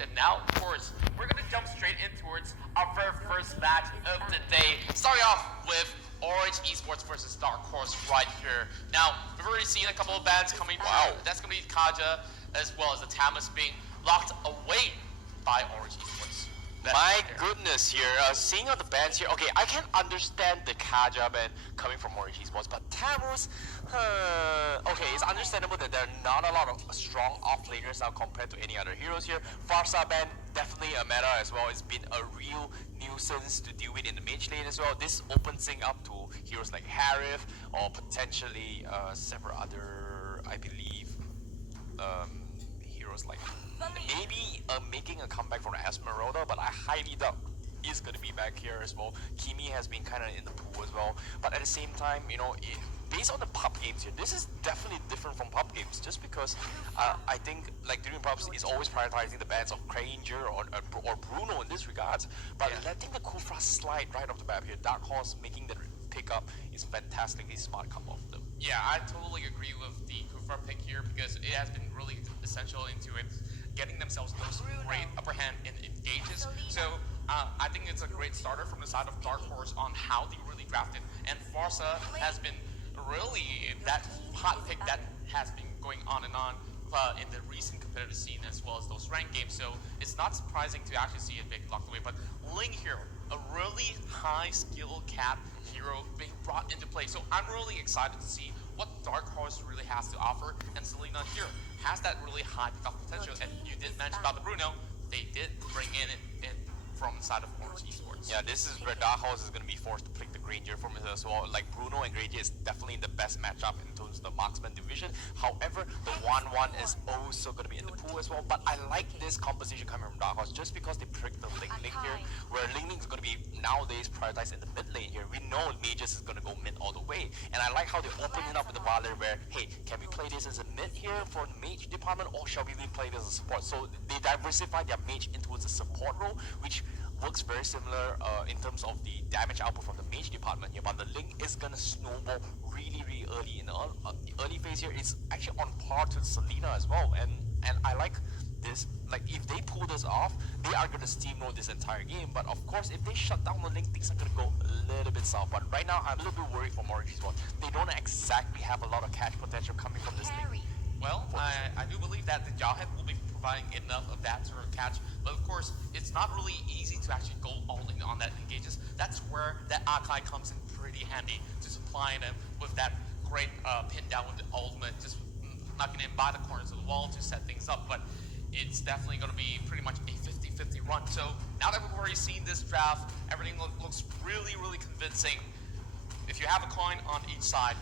stage, and now, of course, we're gonna jump straight in towards our very first match of the day. Starting off with Orange Esports versus Dark Horse right here. Now, we've already seen a couple of bans coming. Wow, that's gonna be Kaja, as well as the Tamus being locked away by Orange Esports. My goodness here, seeing all the bans here, okay, I can understand the Kaja ban coming from Orange Esports, but Tamus, okay, it's understandable that there are not a lot of strong off-laners now compared to any other heroes here. Farsa ban, definitely a meta as well. It's been a real nuisance to deal with in the mage lane as well. This opens things up to heroes like Harith, or potentially several other, I believe, heroes like maybe making a comeback from Esmeralda, but I highly doubt he's going to be back here as well. Kimi has been kind of in the pool as well, but at the same time, you know, based on the pub games here, this is definitely different from pub games, just because I think like during pubs is always prioritizing the bans of Granger or Bruno in this regards, but letting the Kufra slide right off the bat here, Dark Horse making the pickup is fantastically smart couple of them. Yeah, I totally agree with the Kufra pick here because it has been really essential into it, getting themselves those great upper hand in engages. So I think it's a great starter from the side of Dark Horse on how they really drafted. And Farsa has been really that hot pick that has been going on and on in the recent competitive scene as well as those ranked games. So it's not surprising to actually see it being locked away. But Ling here, a really high skill cap hero being brought into play. So I'm really excited to see what Dark Horse really has to offer. And Selena here has that really high pickup potential. And you did mention about the Bruno, they did bring in from the side of Orange Esports. Yeah, this is where Dark Horse is going to be forced to pick the Granger from it as well. Like Bruno and Granger is definitely the best matchup in terms of the marksman division. However, the 1-1 is also going to be in the pool as well. But I like this composition coming from Dark Horse just because they picked the Ling here, where Ling is going to be nowadays prioritized in the mid lane here. We know Mages is going to go mid all the way. And I like how they open it up with the Valor where, hey, can we play this as a mid here for the mage department, or shall we play this as a support? So they diversify their mage into a support role, which works very similar in terms of the damage output from the mage department here, but the Ling is gonna snowball really early in the early phase here. It's actually on par to Selena as well, and I like this. Like if they pull this off, they are gonna steamroll this entire game. But of course, if they shut down the Ling, things are gonna go a little bit south. But right now, I'm a little bit worried for Orange Esports. They don't exactly have a lot of catch potential coming from this Ling. Well, I do believe that the Jawhead will be providing enough of that sort of catch, but of course, it's not really easy to actually go all in on that engages. That's where that Akai comes in pretty handy to supplying them with that great pin down with the ultimate, just knocking in by the corners of the wall to set things up, but it's definitely going to be pretty much a 50-50 run. So now that we've already seen this draft, everything looks really convincing. If you have a coin on each side,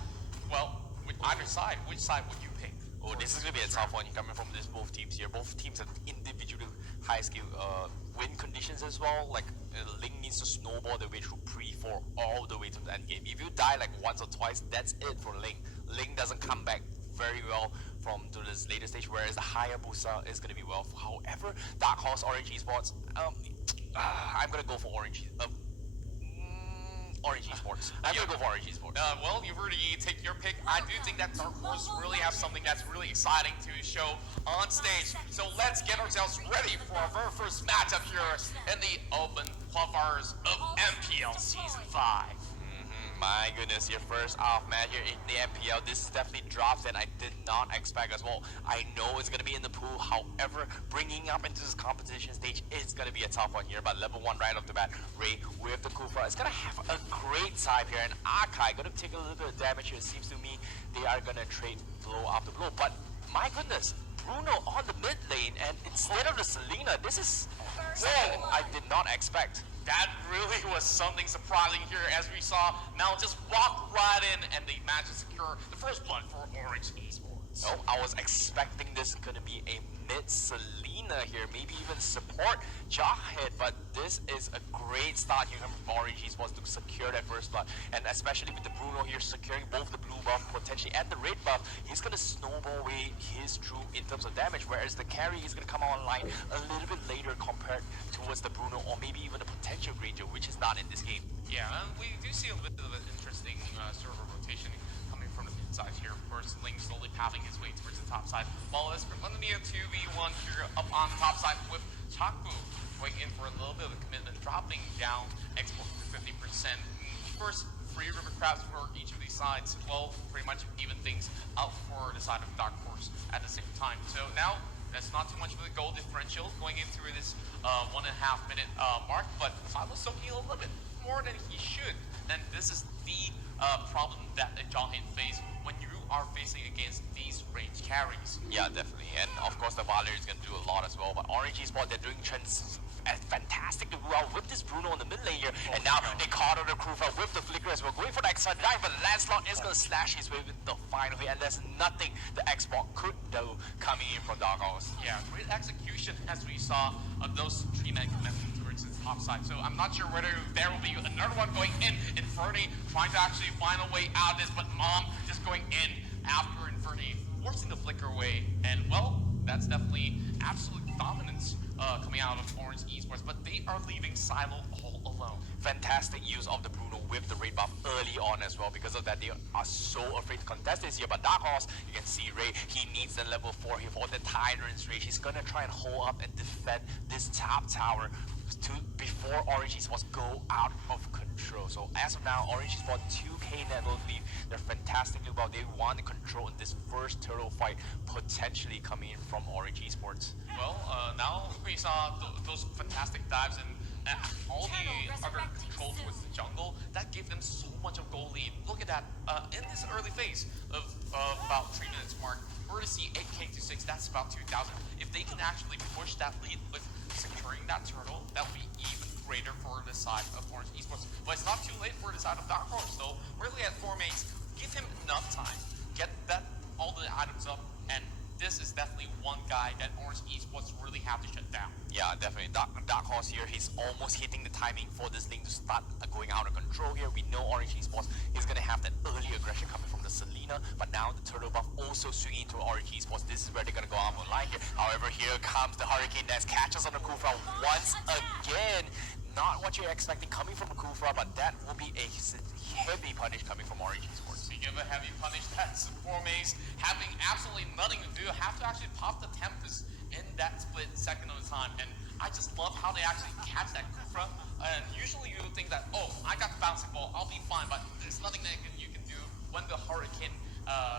well, with either side, which side would you pick? Oh, this is going to be a tough one coming from both teams here. Both teams have individually high skill win conditions as well. Like Ling needs to snowball the way through pre-4 all the way to the end game. If you die like once or twice, that's it for Ling. Ling doesn't come back very well to this later stage, whereas the Hayabusa is going to be well. However, Dark Horse, Orange Esports, I'm going to go for Orange Esports. I'm going to go for Orange Esports. Well, you've already taken your pick. I do think that Dark Horse really have something that's really exciting to show on stage. So let's get ourselves ready for our very first matchup here in the open qualifiers of MPL Season 5. My goodness, your first off match here in the MPL. This is definitely drops and I did not expect as well. I know it's going to be in the pool. However, bringing up into this competition stage is going to be a tough one here. But level 1 right off the bat, Ray with the Kufra is going to have a great side here. And Akai going to take a little bit of damage here. It seems to me they are going to trade blow after blow. But my goodness, Bruno on the mid lane, and instead of the Selena, this is something I did not expect. That really was something surprising here as we saw Mal just walk right in and they managed to secure the first blood for Orange Esports. No, I was expecting this going to be a mid Selena here, maybe even support Jawhead, but this is a great start here from Orange Esports to secure that first blood, and especially with the Bruno here securing both the blue buff potentially and the red buff, he's going to snowball away his troop in terms of damage, whereas the carry is going to come online a little bit later compared towards the Bruno or maybe even the potential Granger, which is not in this game. Yeah, we do see a bit of an interesting sort of rotation coming from the mid side here. Of course, Ling slowly pathing his way towards the top side, while it's going to be a 2v1 here up on the top side with Chaku going in for a little bit of a commitment, dropping down export to 50%. First, free river crabs for each of these sides. Well, pretty much even things out for the side of Dark Horse at the same time. So now, that's not too much of a goal differential going into this 1.5 minute mark, but Silo's soaking a little bit more than he should. And this is the problem that Jonghin face when you are facing against these range carries. Yeah, definitely. And of course, the Valer is going to do a lot as well. But Orange Esports, they're doing fantastic well with this Bruno in the mid lane here. And now they caught on the Krufa with the flicker as well. Going for the extra dive, but Lancelot is going to slash his way with the final hit. And there's nothing the Xbox could do coming in from Dark Horse. Yeah, great execution as we saw of those 3 men coming towards the top side. So I'm not sure whether there will be another one going in. Inferni trying to actually find a way out of this, but Mom just going in after Inferni, forcing the flicker away. And well, that's definitely absolute dominance coming out of Orange Esports, but they are leaving Silo all alone. Fantastic use of the Bruno with the raid buff early on as well. Because of that, they are so afraid to contest this here. But Dark Horse, you can see Ray, he needs the level 4 here for the Tyrant's Rage. He's gonna try and hold up and defend this top tower before Orange Esports go out of control. So as of now, Orange Esports 2k level lead. They're fantastically well. They want to control in this first turtle fight, potentially coming in from Orange Esports. Well, now we saw those fantastic dives and all the other control towards the jungle. That gave them so much of goal lead. Look at that. In this early phase of about 3 minutes mark, we're to see 8k to 6. That's about 2,000. If they can actually push that lead with securing that turtle, that would be even greater for the side of Orange Esports. But it's not too late for the side of Dark Horse, though. Really at 4 mates, give him enough time, get all the items up, and this is definitely one guy that Orange Esports really have to shut down. Yeah, definitely. Dark Horse here, he's almost hitting the timing for this link to start going out of control here. We know Orange Esports is going to have that early aggression coming from the Selena, but now the turtle buff also swinging to Orange Esports. This is where they're going to go out online here. However, here comes the Hurricane that catches on the Kufra once again. Not what you're expecting coming from the Kufra, but that will be a heavy punish coming from Orange Esports. Speaking of a heavy punish, that's 4 mates having absolutely nothing to do, have to actually pop the Tempest in that split second of the time. And I just love how they actually catch that Kufra. And usually you would think that, oh, I got the bouncing ball, I'll be fine, but there's nothing that you can do when the Hurricane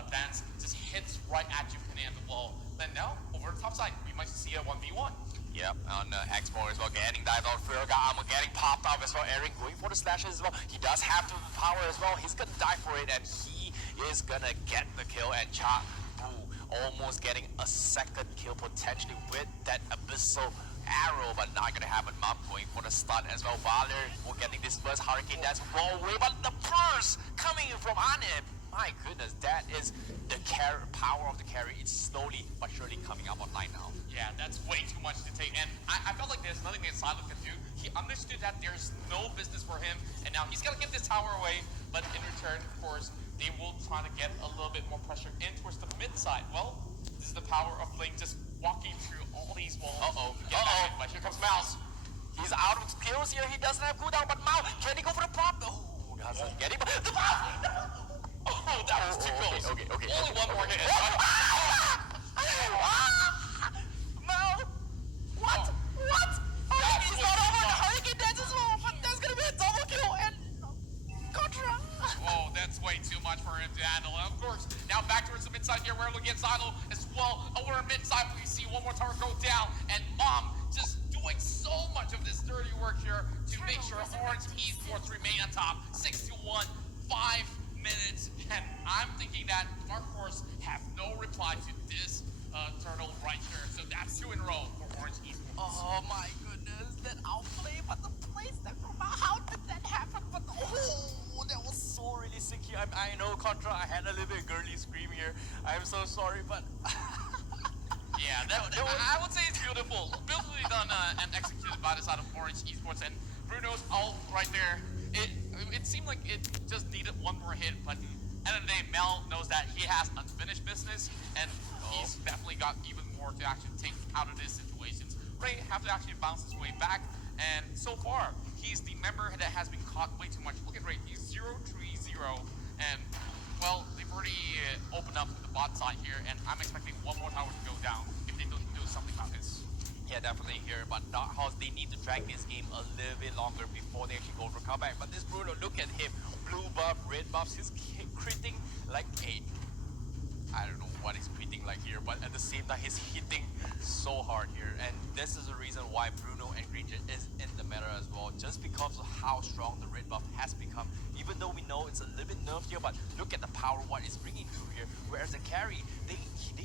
dance just hits right at you, pinning at the wall. Then now, over the top side, we might see a 1v1. Yep, on X4 as well, getting dived out, Ferga armor getting popped up as well. Aaron going for the slashes as well. He does have the power as well. He's gonna die for it, and he is gonna get the kill. And Cha Boo almost getting a second kill potentially with that abyssal arrow, but not gonna happen. Mom going for the stun as well. Valer for getting this first Hurricane that's roll away, but the burst coming in from Anip. My goodness, that is the power of the carry. It's slowly but surely coming up online now. Yeah, that's way too much to take. And I felt like there's nothing that Silo can do. He understood that there's no business for him, and now he's gonna give this tower away. But in return, of course, they will try to get a little bit more pressure in towards the mid side. Well, this is the power of Blink just walking through all these walls. But here comes Mouse. He's out of skills here. He doesn't have cooldown, but Mao, can he go for the pop? Oh, doesn't get him. The pop! Oh, that was too close. Okay. Only one more hit. Mao! What? He's not over the Hurricane dance as well, but there's gonna be a double kill and Contra. Oh, that's way too much for him to handle. And of course, now back towards the mid side here, where we'll get Silo as well. Over mid side, we see one more tower go down, and Mom just doing so much of this dirty work here to make sure Orange Esports remain on top. 6-1, 5 minutes, and I'm thinking that Dark Horse have no reply to this turtle right here. So that's 2 in a row for Orange Esports. Oh my goodness, that outplay, but the place that from how did that happen? But oh, that was so really sick here. I know Contra, I had a little bit girly scream here. I'm so sorry, but yeah, I would say it's beautiful. Beautifully done and executed by the side of Orange Esports, and Bruno's ult right there. It seemed like it just needed one more hit, but at the end of the day, Mel knows that he has unfinished business, and he's definitely got even more to actually take out of these situations. Ray have to actually bounce his way back, and so far, he's the member that has been caught way too much. Look at Ray, he's 0-3-0, and well, they've already opened up the bot side here, and I'm expecting one more tower to go down if they don't do something about this. Yeah, definitely here. But Dark Horse, they need to drag this game a little bit longer before they actually go for comeback. But this Bruno, look at him. Blue buff, red buffs. He's critting like a... I don't know what he's critting like here, but at the same time, he's hitting so hard here. And this is the reason why Bruno and Granger is in the meta as well, just because of how strong the red buff has become. Even though we know it's a little bit nerfed here, but look at the power what it's bringing through here. Whereas the carry, they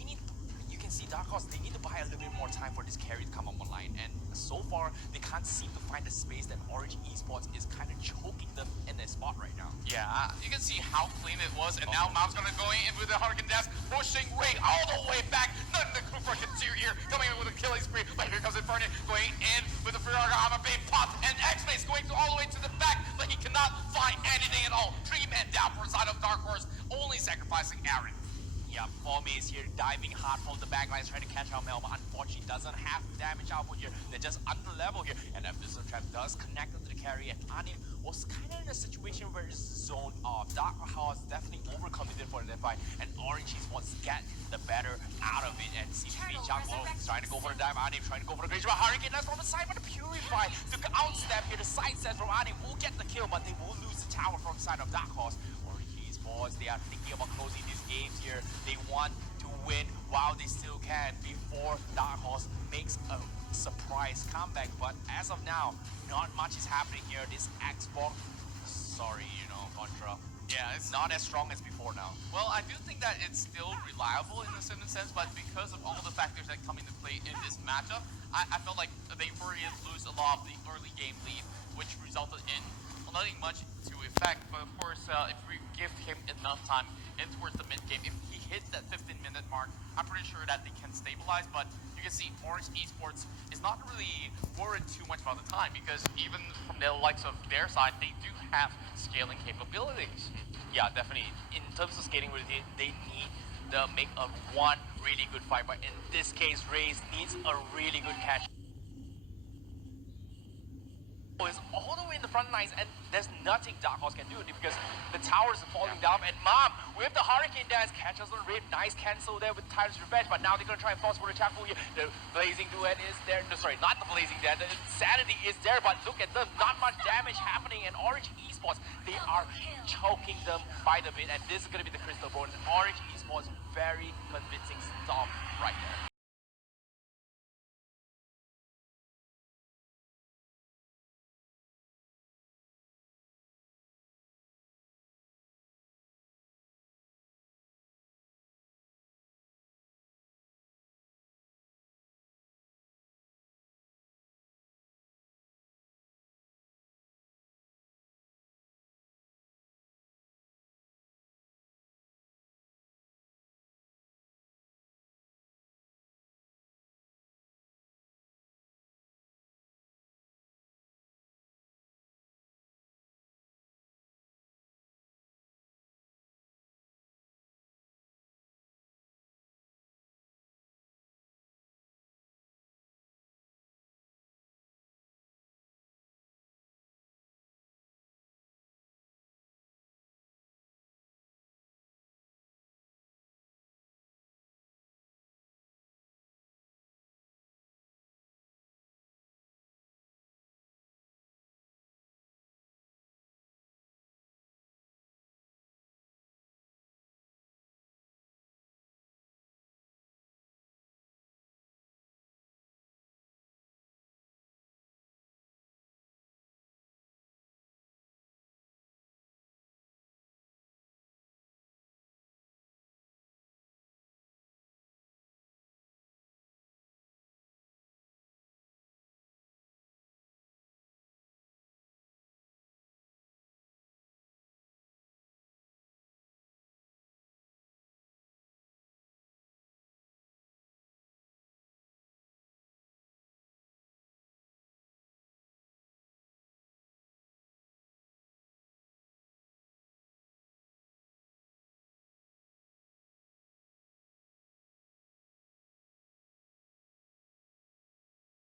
need... You can see Dark Horse, they need to buy a little bit more time for this carry to come up online. And so far, they can't seem to find the space that Orange Esports is kind of choking them in their spot right now. Yeah, you can see how clean it was, and now Mount's gonna go in with the Hurricane Dash, pushing Ray all the way back. None of the Cooper can see here, coming in with a killing spree, but here comes Inferno, going in with the Fear Armor being popped, and X-Face going all the way to the back, but he cannot find anything at all. 3 men down for the side of Dark Horse, only sacrificing Aaron. Yeah, Formie is here diving hard from the backlines trying to catch out Mel, but unfortunately doesn't have damage output here. They're just under level here, and that Missile Trap does connect into the carry, and Anim was kind of in a situation where it's zoned off. Dark Horse definitely overconfident for the fight, and Orange Esports get the better out of it, and CTV Jungle trying to go for the dive. Anim trying to go for the Granger, but Hurricane that's from the side, but the Purify took an outstep here. The side set from Anim will get the kill, but they will lose the tower from the side of Dark Horse. They are thinking about closing these games here. They want to win while they still can before Dark Horse makes a surprise comeback. But as of now, not much is happening here. This Xbox, sorry, Contra. Yeah, it's not as strong as before now. Well, I do think that it's still reliable in a certain sense, but because of all the factors that come into play in this matchup, I felt like they were able to lose a lot of the early game lead, which resulted in nothing much to effect. But of course, if we give him enough time in towards the mid game, if he hits that 15-minute mark, I'm pretty sure that they can stabilize. But you can see Orange Esports is not really worried too much about the time, because even from the likes of their side, they do have scaling capabilities. Yeah, definitely. In terms of scaling ability, they need to make a one really good fight. But in this case, Raze needs a really good catch. Is all the way in the front lines, and there's nothing Dark Horse can do because the towers are falling down. And Mom, with the Hurricane Dash, catches on the rip, nice cancel there with Titan's Revenge, but now they're gonna try and force for the Chaco here. The Blazing Duet is there. No, sorry, not the Blazing Duet. The Insanity is there, but look at them, not much damage happening. And Orange Esports, they are choking them by the bit, and this is gonna be the crystal ball. And Orange Esports, very convincing stop right there.